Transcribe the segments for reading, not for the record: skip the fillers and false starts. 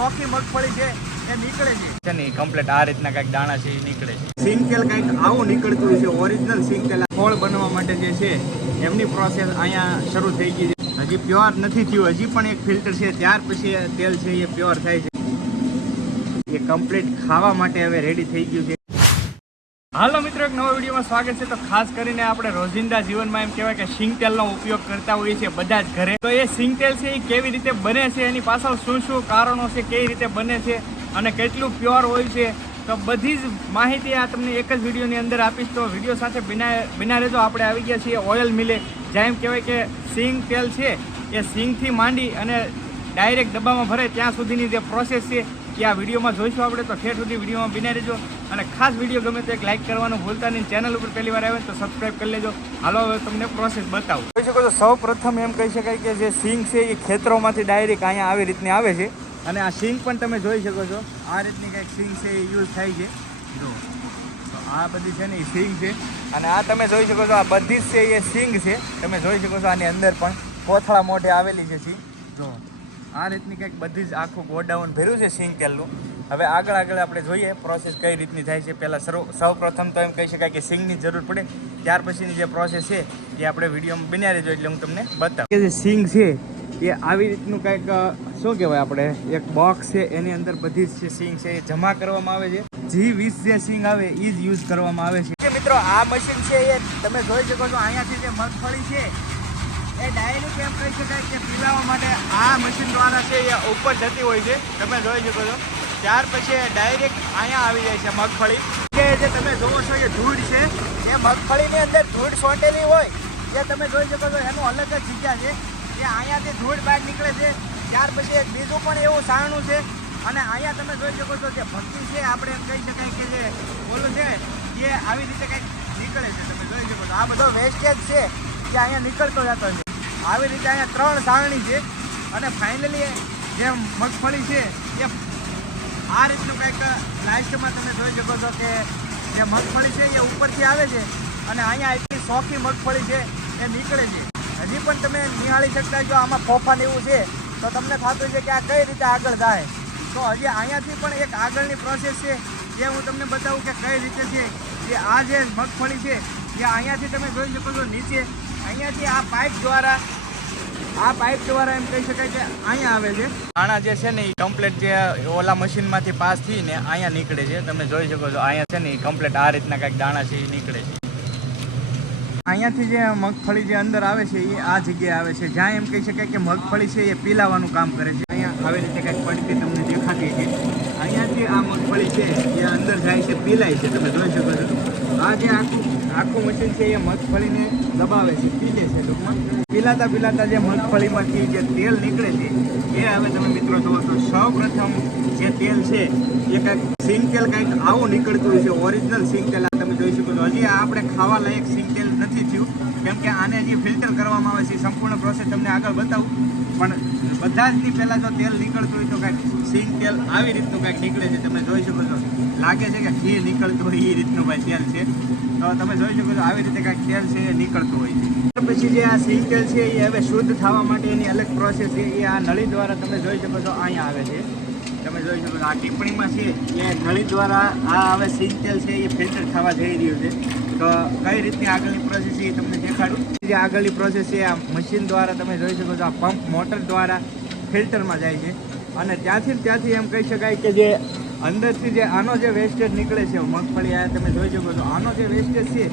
સોખી મગફળી છે એ નીકળે છે ને કમ્પ્લીટ આ રીતના કંઈક દાણા છે એ નીકળે છે. સિંગતેલ કંઈક આવું નીકળતું છે ઓરિજિનલ સિંગતેલ. ખોળ બનવા માટે જે છે એમની પ્રોસેસ અહીંયા શરૂ થઈ ગઈ છે. હજી પ્યોર નથી થયું, હજી પણ એક ફિલ્ટર છે, ત્યાર પછી તેલ છે એ પ્યોર થાય છે. એ કમ્પ્લીટ ખાવા માટે હવે રેડી થઈ ગયું છે. હાલો મિત્રો, એક નવા વિડીયોમાં સ્વાગત છે. તો ખાસ કરીને આપણે રોજિંદા જીવનમાં એમ કહેવાય કે સિંગતેલનો ઉપયોગ કરતા હોઈએ છીએ બધા જ ઘરે. તો એ સિંગતેલ છે એ કેવી રીતે બને છે, એની પાછળ શું શું કારણો છે, કેવી રીતે બને છે અને કેટલું પ્યોર હોય છે, તો બધી જ માહિતી આ તમને એક જ વિડીયોની અંદર આપીશ. તો વિડીયો સાથે બિના રહેજો. આપણે આવી ગયા છીએ ઓઇલ મિલે, જ્યાં એમ કહેવાય કે સિંગ તેલ છે એ સિંગથી માંડી અને ડાયરેક્ટ ડબ્બામાં ભરે ત્યાં સુધીની જે પ્રોસેસ છે એ આ વિડીયોમાં જોઈશું આપણે. તો ઠેર સુધી વિડીયોમાં બિના રહેજો અને ખાસ વિડીયો ગમે તો એક લાઇક કરવાનું ભૂલતા નહીં. ચેનલ ઉપર પહેલી વાર આવે તો સબસ્ક્રાઈબ કરી લેજો. હાલો હવે તમને પ્રોસેસ બતાવું. જોઈ શકો છો, સૌ પ્રથમ એમ કહી શકાય કે જે સિંગ છે એ ખેતરોમાંથી ડાયરેક્ટ અહીંયા આવી રીતની આવે છે. અને આ સિંગ પણ તમે જોઈ શકો છો, આ રીતની કંઈક સિંગ છે એ યુઝ થાય છે. જો તો આ બધી છે ને એ સિંગ છે. અને આ તમે જોઈ શકો છો, આ બધી જ છે એ સિંગ છે. તમે જોઈ શકો છો આની અંદર પણ કોથળા મોઢે આવેલી છે સિંગ. જો આ રીતની કંઈક બધી જ આખું ગોડાઉન ભર્યું છે સિંગ તેલનું. હવે આગળ આપણે જોઈએ પ્રોસેસ કઈ રીતની થાય છે. પહેલાં સૌ પ્રથમ તો એમ કહી શકાય કે સિંગની જરૂર પડે, ત્યાર પછીની જે પ્રોસેસ છે એ આપણે વિડીયોમાં બન્યા રહેજો એટલે હું તમને બતાવું. કે જે સિંગ છે એ આવી રીતનું કંઈક શું કહેવાય, આપણે એક બોક્સ છે એની અંદર બધી જ સિંગ છે એ જમા કરવામાં આવે છે. G20 જે સિંગ આવે એ જ યુઝ કરવામાં આવે છે. મિત્રો આ મશીન છે એ તમે જોઈ શકો છો, અહીંયાથી જે મગફળી છે એ ડાયરેક્ટ એમ કહી શકાય કે પીલાવવા માટે આ મશીન દ્વારા છે એ ઉપર જતી હોય છે. તમે જોઈ શકો છો, ત્યાર પછી ડાયરેક્ટ અહીંયા આવી જાય છે મગફળી. કે જે તમે જોવો છો એ ધૂળ છે, એ મગફળીની અંદર ધૂળ સોંટેલી હોય એ તમે જોઈ શકો છો. એનું અલગ જ જગ્યા છે કે અહીંયાથી ધૂળ બહાર નીકળે છે. ત્યાર પછી એક બીજું પણ એવું સારણું છે. અને અહીંયા તમે જોઈ શકો છો જે ભટ્ટી છે, આપણે એમ કહી શકાય કે જે ઓલું છે એ આવી રીતે કંઈક નીકળે છે. તમે જોઈ શકો છો આ બધો વેસ્ટેજ છે જે અહીંયા નીકળતો જતો છે. આવી રીતે અહીંયા 3 સારણી છે. અને ફાઇનલી જે મગફળી છે એ આ રીતનું કંઈક લાસ્ટમાં તમે જોઈ શકો છો કે જે મગફળી છે એ ઉપરથી આવે છે અને અહીંયા એટલી સોખી મગફળી છે એ નીકળે છે. હજી પણ તમે નિહાળી શકતા જો આમાં ફોફાને એવું છે તો તમને થતું છે કે આ કઈ રીતે આગળ જાય. તો હજી અહીંયાથી પણ એક આગળની પ્રોસેસ છે જે હું તમને બતાવું કે કઈ રીતે છે. જે આ જે મગફળી છે જે અહીંયાથી તમે જોઈ શકો છો નીચે અહીંયાથી આ પાઇપ દ્વારા એમ કહી શકાય કે અહીંયા આવે છે. દાણા જે છે ને એ કમ્પ્લીટ જે ઓલા મશીનમાંથી પાસ થઈને અહીંયા નીકળે છે. તમે જોઈ શકો છો અહીંયા છે ને એ કમ્પ્લીટ આ રીતના કંઈક દાણા છે એ નીકળે છે. અહીંયાથી જે મગફળી જે અંદર આવે છે એ આ જગ્યાએ આવે છે, જ્યાં એમ કહી શકાય કે મગફળી છે એ પીલાવાનું કામ કરે છે. અહીંયા આવી રીતે કંઈક પડતી તમને દેખાતી છે. અહીંયાથી આ મગફળી છે એ અંદર જાય છે, પીલાય છે. તમે જોઈ શકો છો આ જે આખું મશીન છે એ મગફળીને દબાવે છે, પીલે છે. ટૂંકમાં પીલાતા જે મગફળીમાંથી જે તેલ નીકળે છે એ હવે તમે મિત્રો જુઓ તો સૌ પ્રથમ જે તેલ છે એ કંઈક સિંગતેલ કંઈક આવું નીકળતું હોય છે, ઓરિજિનલ સિંગતેલ. તમે જોઈ શકો છો હજી આપણે ખાવા લાયક સિંગતેલ નથી થયું, કેમ કે આને હજી ફિલ્ટર કરવામાં આવે છે. સંપૂર્ણ પ્રોસેસ તમને આગળ બતાવું, પણ બધા જથી પહેલાં જો તેલ નીકળતું હોય તો કંઈક સિંગતેલ આવી રીતનું કંઈક નીકળે છે. તમે જોઈ શકો છો, લાગે છે કે ઘી નીકળતું હોય એ રીતનું ભાઈ તેલ છે. તો તમે જોઈ શકો છો આવી રીતે કંઈક તેલ છે એ નીકળતું હોય છે. પછી જે આ સિંગતેલ છે એ હવે શુદ્ધ થવા માટે એની અલગ પ્રોસેસ છે. એ આ નળી દ્વારા તમે જોઈ શકો છો અહીંયા આવે છે. તમે જોઈ શકો છો આ ટિપ્પણીમાં છે એ નળી દ્વારા આ હવે સિંગતેલ છે એ ફિલ્ટર થવા જઈ રહ્યું છે. તો કઈ રીતની આગળની પ્રોસેસ છે એ તમને દેખાડું. જે આગળની પ્રોસેસ છે આ મશીન દ્વારા તમે જોઈ શકો છો, આ પંપ મોટર દ્વારા ફિલ્ટરમાં જાય છે. અને ત્યાંથી એમ કહી શકાય કે જે અંદરથી જે આનો જે વેસ્ટેજ નીકળે છે મગફળી, આ તમે જોઈ શકો છો આનો જે વેસ્ટેજ છે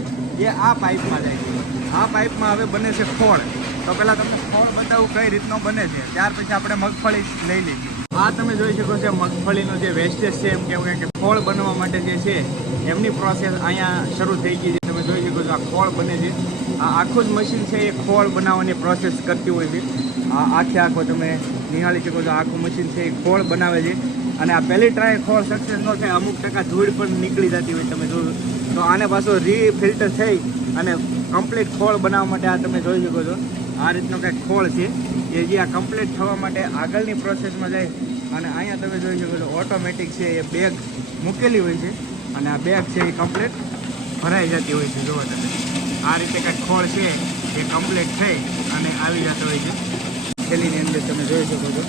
એ આ પાઇપમાં જાય છે. આ પાઇપમાં હવે બને છે ખોળ. તો પહેલાં તમને ખોળ બતાવું કઈ રીતનો બને છે, ત્યાર પછી આપણે મગફળી લઈ લઈશું. આ તમે જોઈ શકો છો મગફળીનો જે વેસ્ટેજ છે, એમ કહેવાય કે ખોળ બનવા માટે જે છે એમની પ્રોસેસ અહીંયા શરૂ થઈ ગઈ છે. તમે જોઈ શકો છો આ ખોળ બને છે. આ આખું જ મશીન છે એ ખોળ બનાવવાની પ્રોસેસ કરતી હોય છે. આખો તમે નિહાળી શકો છો, આખું મશીન છે એ ખોળ બનાવે છે. અને આ પહેલી ટ્રાય ખોળ સક્સેસ ન થાય, અમુક ટકા ધૂળ પણ નીકળી જતી હોય. તમે જોયું તો આને પાછું રીફિલ્ટર થઈ અને કમ્પ્લીટ ખોળ બનાવવા માટે આ તમે જોઈ શકો છો આ રીતનો કંઈક ખોળ છે કે જે આ કમ્પ્લીટ થવા માટે આગળની પ્રોસેસમાં જાય. અને અહીંયા તમે જોઈ શકો છો ઓટોમેટિક છે એ બેગ મૂકેલી હોય છે અને આ બેગ છે એ કમ્પ્લીટ ભરાઈ જતી હોય છે. જુઓ તમે આ રીતે કંઈક ખોળ છે એ કમ્પ્લીટ થઈ અને આવી જતો હોય છે થેલીની અંદર. તમે જોઈ શકો છો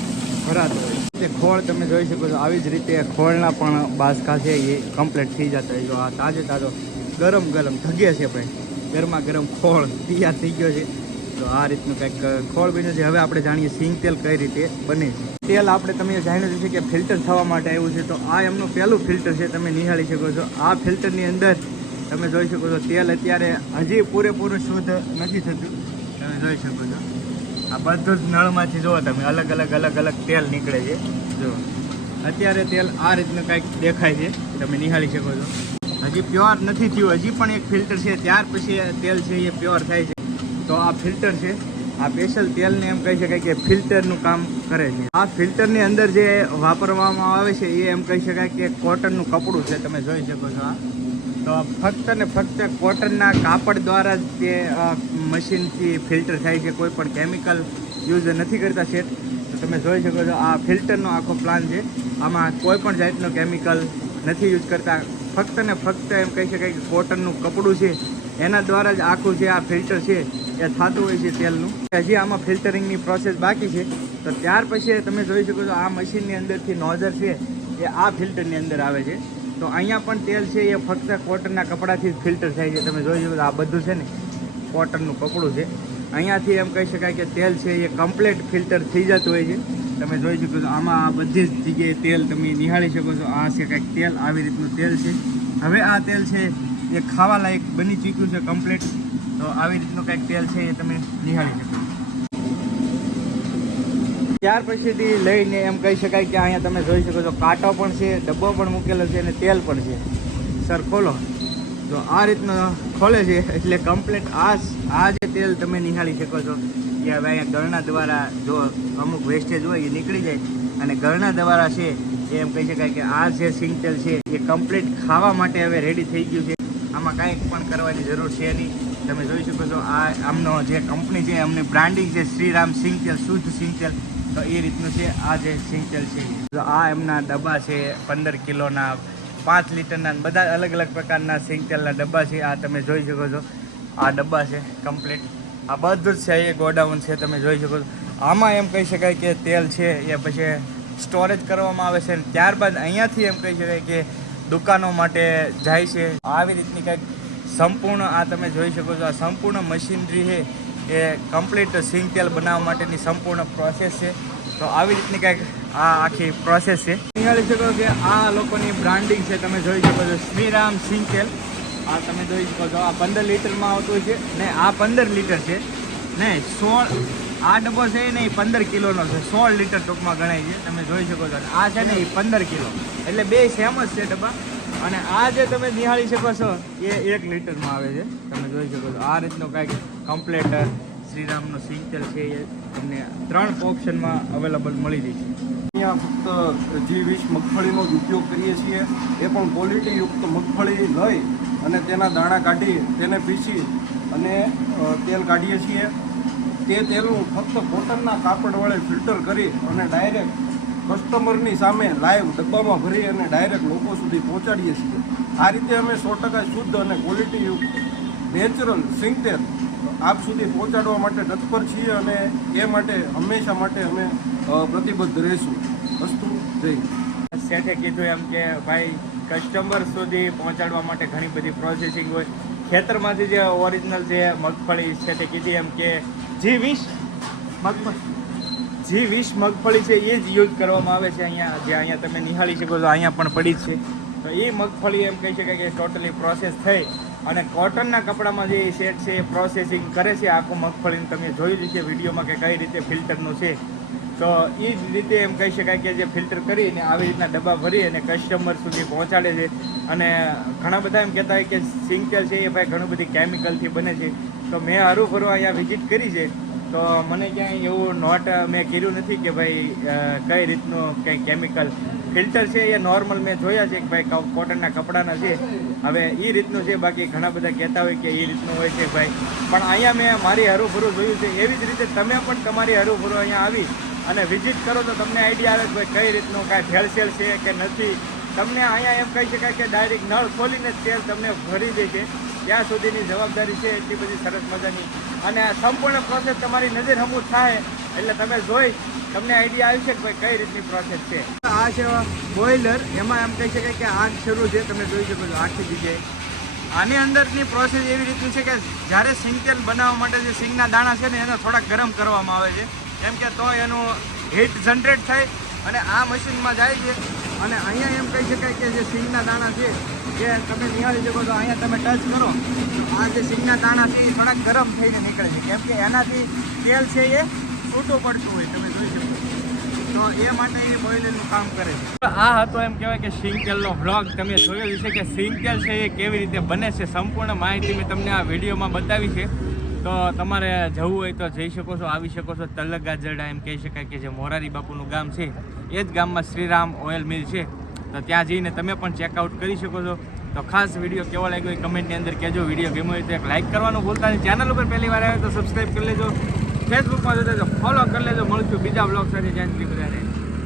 ભરાતો હોય. તે ખોળ તમે જોઈ શકો છો, આવી જ રીતે ખોળના પણ બાસકા છે એ કમ્પ્લીટ થઈ જતા હોય. જો આ તાજો તાજો ગરમ ગરમ ધગે છે ભાઈ, ગરમા ગરમ ખોળ તૈયાર થઈ ગયો છે. તો આ રીતનું કંઈક ખોળ બન્યું છે. હવે આપણે જાણીએ સિંગ તેલ કઈ રીતે બને છે. તેલ આપણે તમે જાણ્યું છે કે ફિલ્ટર થવા માટે આવ્યું છે. તો આ એમનું પહેલું ફિલ્ટર છે, તમે નિહાળી શકો છો. આ ફિલ્ટરની અંદર તમે જોઈ શકો છો તેલ અત્યારે હજી પૂરેપૂરું શુદ્ધ નથી થતું. તમે જોઈ શકો છો આ બધું જ નળમાંથી જુઓ તમે, અલગ અલગ તેલ નીકળે છે. જો અત્યારે તેલ આ રીતનું કંઈક દેખાય છે, તમે નિહાળી શકો છો. હજી પ્યોર નથી થયું, હજી પણ એક ફિલ્ટર છે, ત્યાર પછી તેલ છે એ પ્યોર થાય છે. તો આ ફિલ્ટર છે, આ સ્પેશિયલ તેલને એમ કહી શકાય કે ફિલ્ટરનું કામ કરે છે. આ ફિલ્ટરની અંદર જે વાપરવામાં આવે છે એ એમ કહી શકાય કે કોટનનું કપડું છે, તમે જોઈ શકો છો. તો ફક્ત ને ફક્ત કોટનના કાપડ દ્વારા જ તે મશીનથી ફિલ્ટર થાય છે, કોઈ પણ કેમિકલ યુઝ નથી કરતા છે. તો તમે જોઈ શકો છો આ ફિલ્ટરનો આખો પ્લાન છે. આમાં કોઈ પણ જાતનો કેમિકલ નથી યુઝ કરતા, ફક્ત ને ફક્ત એમ કહી શકાય કે કોટનનું કપડું છે એના દ્વારા જ આખું જે આ ફિલ્ટર છે એ થતું હોય છે તેલનું. હજી આમાં ફિલ્ટરિંગની પ્રોસેસ બાકી છે. તો ત્યાર પછી તમે જોઈ શકો છો આ મશીનની અંદરથી નોઝર છે એ આ ફિલ્ટરની અંદર આવે છે. તો અહીંયા પણ તેલ છે એ ફક્ત કોટનના કપડાથી જ ફિલ્ટર થાય છે. તમે જોઈ શકો છો આ બધું છે ને કોટનનું કપડું છે. અહીંયાથી એમ કહી શકાય કે તેલ છે એ કમ્પ્લીટ ફિલ્ટર થઈ જતું હોય છે. તમે જોઈ શકો છો આમાં આ બધી જ જગ્યાએ તેલ તમે નિહાળી શકો છો. આ છે કંઈક તેલ, આવી રીતનું તેલ છે. હવે આ તેલ છે એ ખાવા લાયક બની ચૂક્યું છે કમ્પ્લીટ. તો આવી રીતનું કંઈક તેલ છે એ તમે નિહાળી શકો. ત્યાર પછીથી લઈને એમ કહી શકાય કે અહીંયા તમે જોઈ શકો છો કાંટો પણ છે, ડબ્બો પણ મૂકેલો છે અને તેલ પણ છે. સર ખોલો. જો આ રીતનું ખોલે છે એટલે કમ્પ્લીટ આ જે તેલ તમે નિહાળી શકો છો કે હવે અહીંયા ગળણા દ્વારા જો અમુક વેસ્ટેજ હોય એ નીકળી જાય અને ગળણા દ્વારા છે એ એમ કહી શકાય કે આ જે સિંગ તેલ છે એ કમ્પ્લીટ ખાવા માટે હવે રેડી થઈ ગયું છે. આમાં કાંઈ પણ કરવાની જરૂર છે નહીં. તમે જોઈ શકો છો આ આમનો જે કંપની છે એમની બ્રાન્ડિંગ છે શ્રીરામ સિંગ તેલ, શુદ્ધ સિંગ તેલ. તો એ રીતનું છે આ જે સિંગ તેલ છે. તો આ એમના ડબ્બા છે 15 કિલોના, 5 લીટરના, બધા અલગ અલગ પ્રકારના સિંગ તેલના ડબ્બા છે. આ તમે જોઈ શકો છો આ ડબ્બા છે કમ્પ્લીટ. આ બધું જ છે એ ગોડાઉન છે, તમે જોઈ શકો છો. આમાં એમ કહી શકાય કે તેલ છે એ પછી સ્ટોરેજ કરવામાં આવે છે. ત્યારબાદ અહીંયાથી એમ કહી શકાય કે દુકાનો માટે જાય છે. આવી રીતની કંઈક સંપૂર્ણ આ તમે જોઈ શકો છો આ સંપૂર્ણ મશીનરી છે એ કમ્પ્લીટ સિંગ તેલ બનાવવા માટેની સંપૂર્ણ પ્રોસેસ છે. તો આવી રીતની કંઈક આ આખી પ્રોસેસ છે. નિહાળી શકો કે આ લોકોની બ્રાન્ડિંગ છે, તમે જોઈ શકો છો શ્રીરામ સિંગ તેલ. આ તમે જોઈ શકો છો આ 15 લીટરમાં આવતું છે ને આ 15 લીટર છે ને 16 આ ડબ્બો છે ને એ 15 કિલોનો છે, 16 લીટર ટૂંકમાં ગણાય છે. તમે જોઈ શકો છો આ છે ને એ 15 કિલો, એટલે બે સેમ જ છે ડબ્બા. અને આ જે તમે નિહાળી શકો છો એ 1 લીટરમાં આવે છે. તમે જોઈ શકો છો આ રીતનું કાંઈક કમ્પ્લેટ શ્રીરામનું સિંગ તેલ છે એ તમને 3 ઓપ્શનમાં અવેલેબલ મળી રહી છે. અહીંયા ફક્ત G20 મગફળીનો જ ઉપયોગ કરીએ છીએ. એ પણ ક્વોલિટીયુક્ત મગફળી લઈ અને તેના દાણા કાઢી તેને પીસી અને તેલ કાઢીએ છીએ. તે તેલનું ફક્ત કોટનના કાપડ વડે ફિલ્ટર કરી અને ડાયરેક્ટ કસ્ટમરની સામે લાઈવ ડબ્બામાં ભરી અને ડાયરેક્ટ લોકો સુધી પહોંચાડીએ છીએ. આ રીતે અમે 100% શુદ્ધ અને ક્વોલિટીયુક્ત નેચરલ સિંગ તેલ આપ સુધી પહોંચાડવા માટે તત્પર છીએ અને એ માટે હંમેશા માટે અમે પ્રતિબદ્ધ રહીશું. વસ્તુ જય શેઠે કીધું એમ કે ભાઈ કસ્ટમર સુધી પહોંચાડવા માટે ઘણી બધી પ્રોસેસિંગ હોય. ખેતરમાંથી જે ઓરિજિનલ જે મગફળી શેઠે કીધી એમ કે G20 મગફળી છે એ જ યુઝ કરવામાં આવે છે અહીંયા. જે અહીંયા તમે નિહાળી શકો છો અહીંયા પણ પડી જ છે. તો એ મગફળી એમ કહી શકાય કે ટોટલી પ્રોસેસ થઈ અને કોટનના કપડામાં જે શેઠ છે એ પ્રોસેસિંગ કરે છે આખું મગફળીને. તમે જોયું જ છે વિડીયોમાં કે કઈ રીતે ફિલ્ટરનું છે. તો એ જ રીતે એમ કહી શકાય કે જે ફિલ્ટર કરીને આવી રીતના ડબ્બા ભરી અને કસ્ટમર સુધી પહોંચાડે છે. અને ઘણા બધા એમ કહેતા હોય કે સિંગ તેલ છે એ ભાઈ ઘણું બધી કેમિકલથી બને છે. તો મેં હરુભરું અહીંયા વિઝિટ કરી છે તો મને ક્યાંય એવું નોટ મેં કર્યું નથી કે ભાઈ કઈ રીતનું કંઈ કેમિકલ ફિલ્ટર છે એ નોર્મલ મેં જોયા છે કે ભાઈ કોટનના કપડાના છે. હવે એ રીતનું છે, બાકી ઘણા બધા કહેતા હોય કે એ રીતનું હોય છે ભાઈ. પણ અહીંયા મેં મારી હરુભરું જોયું છે. એવી જ રીતે તમે પણ તમારી હરુભરું અહીંયા આવી અને વિઝિટ કરો તો તમને આઈડિયા આવે કે ભાઈ કઈ રીતનું કાંઈ ભેળસેળ છે કે નથી. તમને અહીંયા એમ કહી શકાય કે ડાયરેક્ટ નળ ખોલીને જ તેલ તમને ભરી દે છે. ત્યાં સુધીની જવાબદારી છે એટલી બધી સરસ મજાની. અને આ સંપૂર્ણ પ્રોસેસ તમારી નજર હમું થાય એટલે તમે જોઈ તમને આઈડિયા આવી છે કે ભાઈ કઈ રીતની પ્રોસેસ છે. આ છે બોઇલર, એમાં એમ કહી શકાય કે આગ શરૂ છે, તમે જોઈ શકો છો આખી જગ્યાએ. આની અંદરની પ્રોસેસ એવી રીતની છે કે જ્યારે સિંગ તેલ બનાવવા માટે જે સિંગના દાણા છે ને એને થોડાક ગરમ કરવામાં આવે છે, કેમ કે તો એનું હીટ જનરેટ થાય અને આ મશીનમાં જાય છે. અને અહીંયા એમ કહી શકાય કે જે સિંગના દાણા છે જે તમે નિહાળી શકો છો, અહીંયા તમે ટચ કરો તો આ જે સિંગના દાણા છે એ થોડાક ગરમ થઈને નીકળે છે, કેમ કે એનાથી તેલ છે એ છૂટું પડતું હોય, તમે જોઈ શકો. તો એ માટે એ બોઇલરનું કામ કરે છે. આ હતો એમ કહેવાય કે સિંગ તેલનો વ્લોગ. તમે જોયો હશે કે સિંગ તેલ છે એ કેવી રીતે બને છે, સંપૂર્ણ માહિતી મેં તમને આ વિડીયોમાં બતાવી છે. તો તમારે જવું હોય તો જઈ શકો છો, આવી શકો છો. તલગાજરડા એમ કહી શકાય કે જે મોરારી બાપુનું ગામ છે એ જ ગામમાં શ્રીરામ ઓઇલ મિલ છે, તો ત્યાં જઈને તમે પણ ચેકઆઉટ કરી શકો છો. તો ખાસ વિડીયો કેવો લાગ્યો એ કમેન્ટની અંદર કહેજો. વિડીયો ગમ્યો હોય તો એક લાઇક કરવાનું ભૂલતા નહીં. ચેનલ ઉપર પહેલી વાર આવે તો સબસ્ક્રાઈબ કરી લેજો. ફેસબુકમાં જોતા તો ફોલો કરી લેજો. મળશું બીજા બ્લોગ સાથે. જ્યાં સુધી બધાને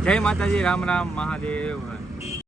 જય માતાજી, રામ રામ, મહાદેવ.